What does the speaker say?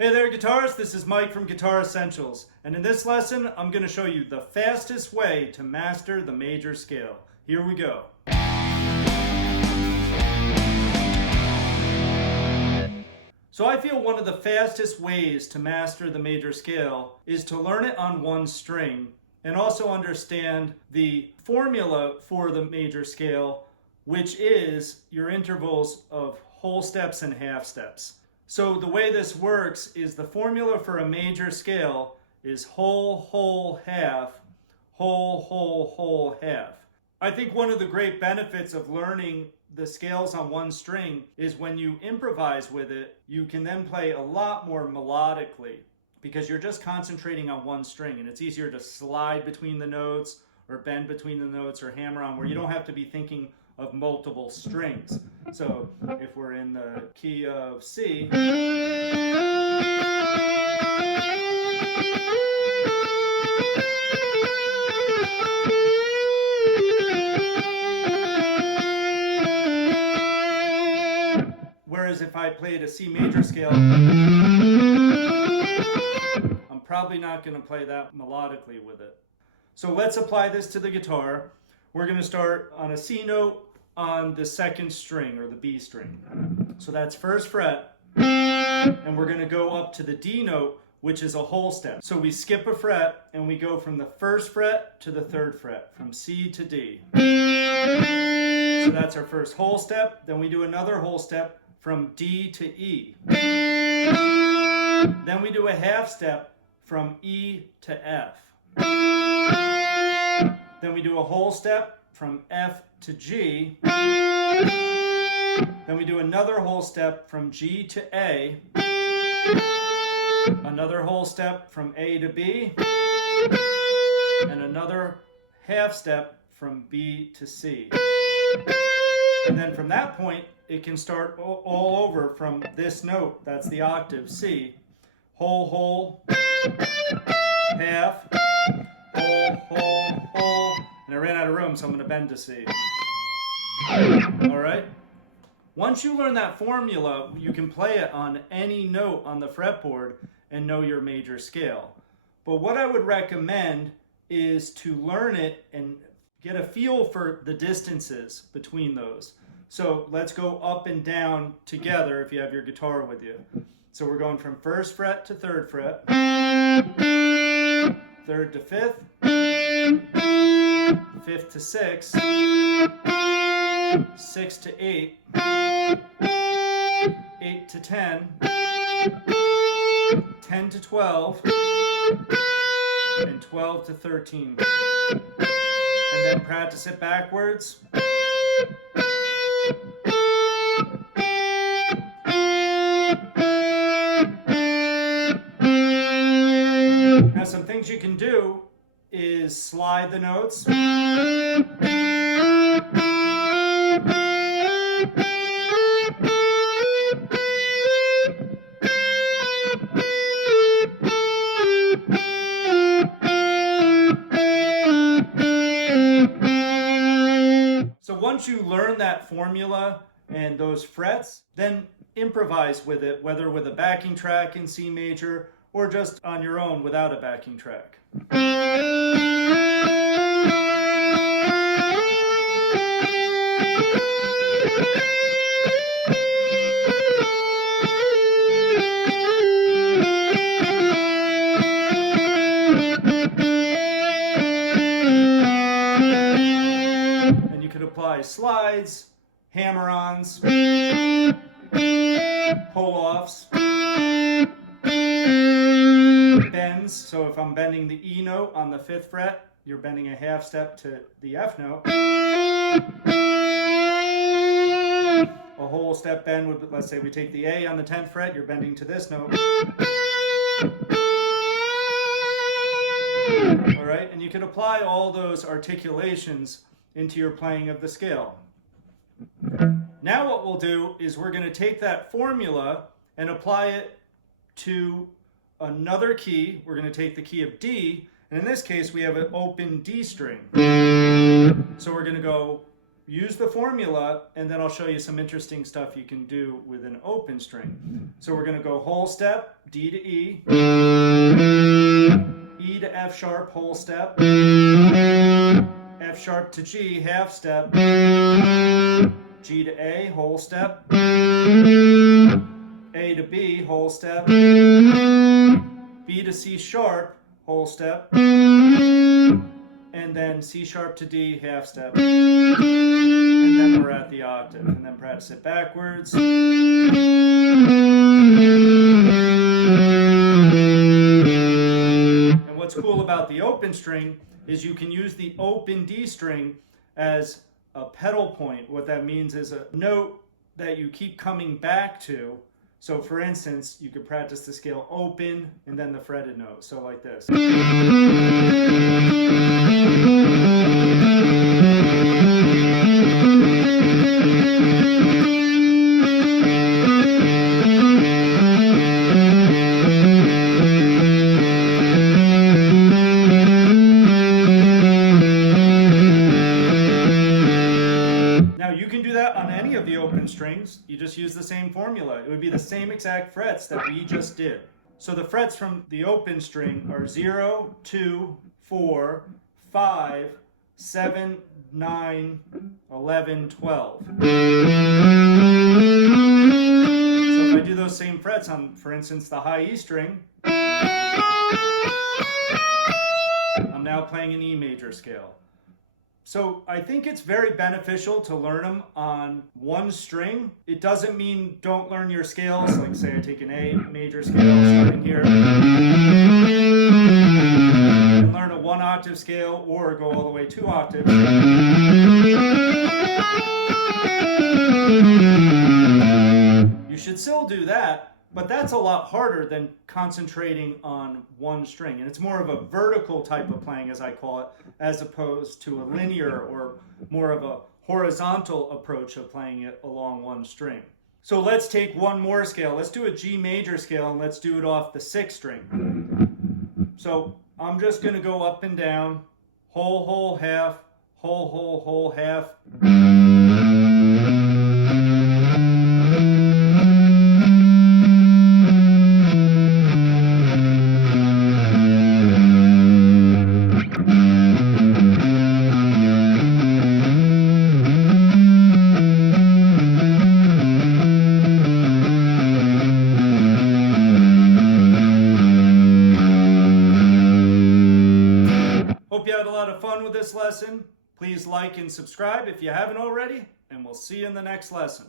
Hey there guitarists, this is Mike from Guitar Essentials, and in this lesson I'm going to show you the fastest way to master the major scale. Here we go. So I feel one of the fastest ways to master the major scale is to learn it on one string and also understand the formula for the major scale, which is your intervals of whole steps and half steps. So the way this works is the formula for a major scale is whole, whole, half, whole, whole, whole, half. I think one of the great benefits of learning the scales on one string is when you improvise with it, you can then play a lot more melodically because you're just concentrating on one string, and it's easier to slide between the notes or bend between the notes or hammer on where you don't have to be thinking of multiple strings. So if we're in the key of C, whereas if I played a C major scale, I'm probably not going to play that melodically with it. So let's apply this to the guitar. We're going to start on a C note on the second string, or the B string. So that's first fret, and we're going to go up to the D note, which is a whole step. So we skip a fret and we go from the first fret to the third fret, from C to D. So that's our first whole step. Then we do another whole step from D to E. Then we do a half step from E to F. Then we do a whole step from F to G. Then we do another whole step from G to A. Another whole step from A to B. And another half step from B to C. And then from that point, it can start all over from this note. That's the octave C. Whole, whole, half, whole, whole, whole. And I ran out of room, so I'm going to bend to C. All right? Once you learn that formula, you can play it on any note on the fretboard and know your major scale. But what I would recommend is to learn it and get a feel for the distances between those. So let's go up and down together if you have your guitar with you. So we're going from first fret to third fret, third to fifth, fifth to sixth, sixth to eight, eight to 10, 10 to 12, and 12 to 13. And then practice it backwards. Now some things you can do is slide the notes. So once you learn that formula and those frets, then improvise with it, whether with a backing track in C major or just on your own without a backing track. And you could apply slides, hammer-ons, pull-offs, bends. So if I'm bending the E note on the fifth fret, you're bending a half step to the F note. A whole step bend would, let's say we take the A on the 10th fret, you're bending to this note. All right, and you can apply all those articulations into your playing of the scale. Now what we'll do is we're going to take that formula and apply it to another key. We're going to take the key of D, and in this case we have an open D string. So we're going to go use the formula, and then I'll show you some interesting stuff you can do with an open string. So we're going to go whole step, D to E, E to F sharp, whole step, F sharp to G, half step, G to A, whole step, A to B, whole step, B to C sharp, whole step, and then C sharp to D, half step, and then we're at the octave, and then practice it backwards. And what's cool about the open string is you can use the open D string as a pedal point. What that means is a note that you keep coming back to. So for instance, you could practice the scale open and then the fretted note. So like this. Now you can do that on any of the open strings. You just use the same formula. It would be the same exact frets that we just did. So the frets from the open string are 0, 2, 4, 5, 7, 9, 11, 12. So if I do those same frets on, for instance, the high E string, I'm now playing an E major scale. So I think it's very beneficial to learn them on one string. It doesn't mean don't learn your scales, like say I take an A major scale starting here, and learn a 1 octave scale or go all the way 2 octaves. You should still do that, but that's a lot harder than concentrating on one string. And it's more of a vertical type of playing, as I call it, as opposed to a linear or more of a horizontal approach of playing it along one string. So let's take one more scale. Let's do a G major scale, and let's do it off the 6th string. So I'm just going to go up and down, whole, whole, half, whole, whole, whole, half. Hope you had a lot of fun with this lesson. Please like and subscribe if you haven't already, and we'll see you in the next lesson.